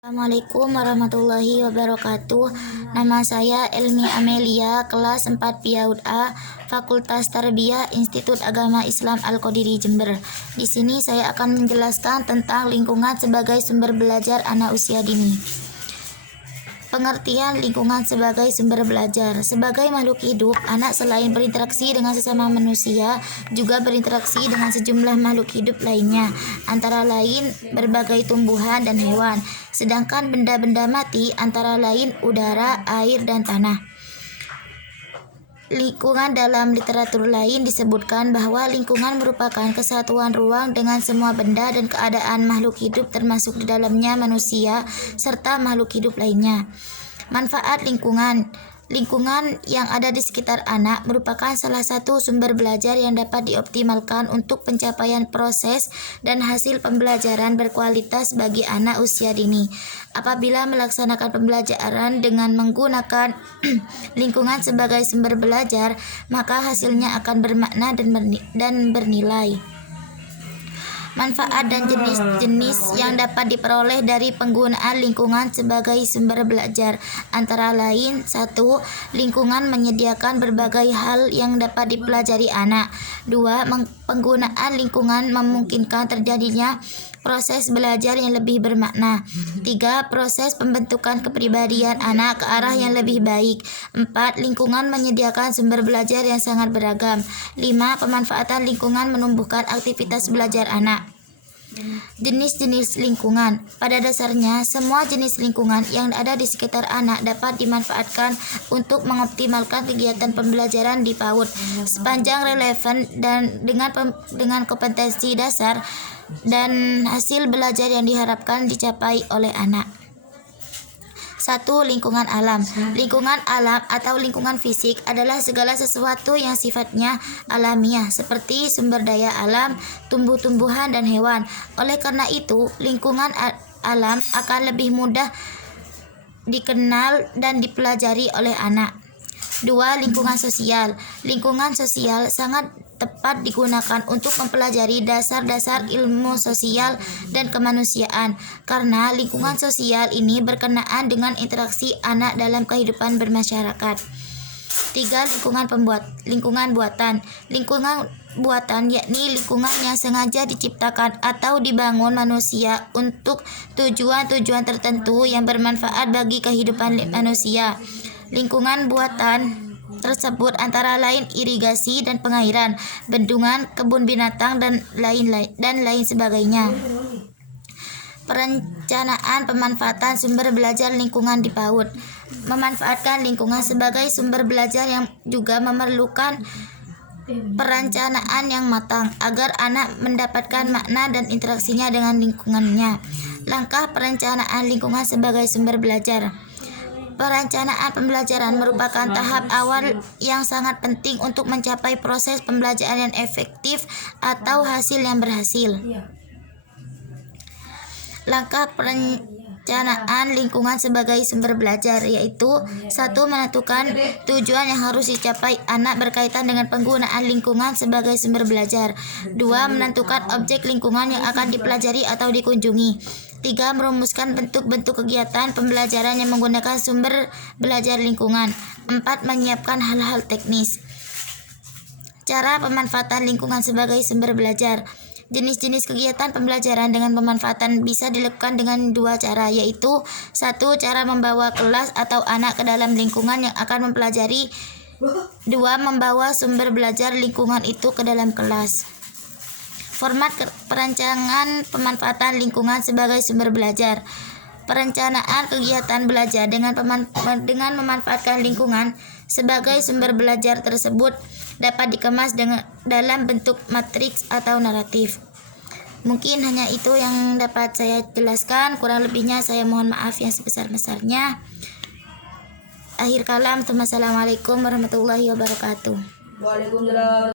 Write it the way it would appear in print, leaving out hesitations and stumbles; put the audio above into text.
Assalamualaikum warahmatullahi wabarakatuh. Nama saya Elmi Amelia, kelas 4 PIAUD A, Fakultas Tarbiyah Institut Agama Islam Al-Qadiri Jember. Di sini saya akan menjelaskan tentang lingkungan sebagai sumber belajar anak usia dini. Pengertian lingkungan sebagai sumber belajar. Sebagai makhluk hidup, anak selain berinteraksi dengan sesama manusia, juga berinteraksi dengan sejumlah makhluk hidup lainnya, antara lain berbagai tumbuhan dan hewan. Sedangkan benda-benda mati antara lain udara, air, dan tanah. Lingkungan dalam literatur lain disebutkan bahwa lingkungan merupakan kesatuan ruang dengan semua benda dan keadaan makhluk hidup termasuk di dalamnya manusia serta makhluk hidup lainnya. Manfaat lingkungan. Lingkungan yang ada di sekitar anak merupakan salah satu sumber belajar yang dapat dioptimalkan untuk pencapaian proses dan hasil pembelajaran berkualitas bagi anak usia dini. Apabila melaksanakan pembelajaran dengan menggunakan lingkungan sebagai sumber belajar, maka hasilnya akan bermakna dan bernilai. Manfaat dan jenis-jenis yang dapat diperoleh dari penggunaan lingkungan sebagai sumber belajar antara lain: 1. Lingkungan menyediakan berbagai hal yang dapat dipelajari anak. 2. Penggunaan lingkungan memungkinkan terjadinya proses belajar yang lebih bermakna. 3. Proses pembentukan kepribadian anak ke arah yang lebih baik. 4. Lingkungan menyediakan sumber belajar yang sangat beragam. 5. Pemanfaatan lingkungan menumbuhkan aktivitas belajar anak. Jenis-jenis lingkungan. Pada dasarnya, semua jenis lingkungan yang ada di sekitar anak dapat dimanfaatkan untuk mengoptimalkan kegiatan pembelajaran di PAUD sepanjang relevan dan dengan kompetensi dasar dan hasil belajar yang diharapkan dicapai oleh anak. 1. Lingkungan alam. Lingkungan alam atau lingkungan fisik adalah segala sesuatu yang sifatnya alamiah seperti sumber daya alam, tumbuh-tumbuhan, dan hewan. Oleh karena itu, lingkungan alam akan lebih mudah dikenal dan dipelajari oleh anak. 2. Lingkungan sosial. Lingkungan sosial sangat tepat digunakan untuk mempelajari dasar-dasar ilmu sosial dan kemanusiaan, karena lingkungan sosial ini berkenaan dengan interaksi anak dalam kehidupan bermasyarakat. 3. Lingkungan buatan. Lingkungan buatan yakni lingkungan yang sengaja diciptakan atau dibangun manusia untuk tujuan-tujuan tertentu yang bermanfaat bagi kehidupan manusia. Lingkungan buatan tersebut antara lain irigasi dan pengairan, bendungan, kebun binatang, dan lain sebagainya. Perencanaan pemanfaatan sumber belajar lingkungan di PAUD. Memanfaatkan lingkungan sebagai sumber belajar yang juga memerlukan perencanaan yang matang agar anak mendapatkan makna dan interaksinya dengan lingkungannya. Langkah perencanaan lingkungan sebagai sumber belajar. Perencanaan pembelajaran merupakan tahap awal yang sangat penting untuk mencapai proses pembelajaran yang efektif atau hasil yang berhasil. Langkah perencanaan lingkungan sebagai sumber belajar yaitu: 1. Menentukan tujuan yang harus dicapai anak berkaitan dengan penggunaan lingkungan sebagai sumber belajar. 2. Menentukan objek lingkungan yang akan dipelajari atau dikunjungi. 3. Merumuskan bentuk-bentuk kegiatan pembelajaran yang menggunakan sumber belajar lingkungan. 4. Menyiapkan hal-hal teknis. Cara pemanfaatan lingkungan sebagai sumber belajar. Jenis-jenis kegiatan pembelajaran dengan pemanfaatan bisa dilakukan dengan 2 cara, yaitu: 1. Cara membawa kelas atau anak ke dalam lingkungan yang akan mempelajari. 2. Membawa sumber belajar lingkungan itu ke dalam kelas. Format perancangan pemanfaatan lingkungan sebagai sumber belajar. Perencanaan kegiatan belajar dengan memanfaatkan lingkungan sebagai sumber belajar tersebut dapat dikemas dalam bentuk matriks atau naratif. Mungkin hanya itu yang dapat saya jelaskan, kurang lebihnya saya mohon maaf yang sebesar-besarnya. Akhir kalam, assalamualaikum warahmatullahi wabarakatuh. Waalaikumsalam.